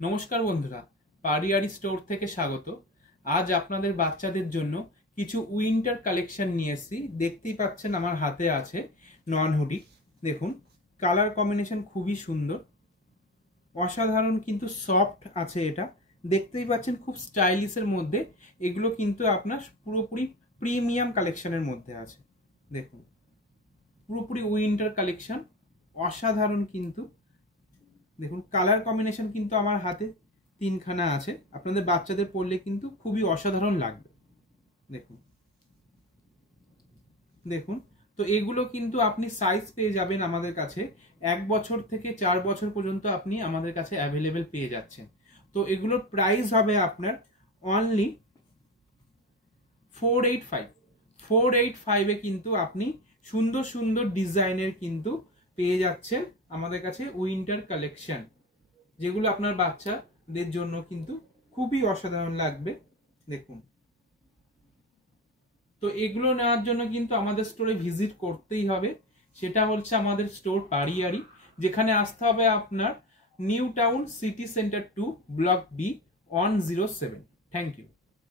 নমস্কার বন্ধুরা, পারিয়ারি স্টোর থেকে স্বাগত। আজ আপনাদের বাচ্চাদের জন্য কিছু উইন্টার কালেকশন নিয়ে এসেছি। দেখতেই পাচ্ছেন আমার হাতে আছে নন হুডি। দেখুন কালার কম্বিনেশন খুবই সুন্দর, অসাধারণ, কিন্তু সফট আছে। এটা দেখতেই পাচ্ছেন খুব স্টাইলিশের মধ্যে। এগুলো কিন্তু আপনার পুরোপুরি প্রিমিয়াম কালেকশনের মধ্যে আছে। দেখুন পুরোপুরি উইন্টার কালেকশন, অসাধারণ। কিন্তু দেখুন কালার কম্বিনেশন কিন্তু আমার হাতে তিনখানা আছে। আপনাদের বাচ্চাদের পরলে কিন্তু খুবই অসাধারণ লাগবে। দেখুন দেখুন তো এগুলো কিন্তু আপনি সাইজ পেয়ে যাবেন আমাদের কাছে 1 বছর থেকে 4 বছর পর্যন্ত আপনি আমাদের কাছে অ্যাভেলেবেল পেয়ে যাচ্ছেন। তো এগুলোর প্রাইস হবে আপনার অনলি 485 এ কিন্তু আপনি সুন্দর সুন্দর ডিজাইনের কিন্তু পেয়ে যাচ্ছেন আমাদের কাছে উইন্টার কালেকশন, যেগুলো আপনার বাচ্চাদের জন্য কিন্তু খুবই অসাধারণ লাগবে। দেখুন তো এগুলো নেওয়ার জন্য কিন্তু আমাদের স্টোরে ভিজিট করতেই হবে। সেটা হচ্ছে আমাদের স্টোর পারিয়ারি, যেখানে আসতে হবে আপনার New Town City Centre 2 block B 107। Thank you.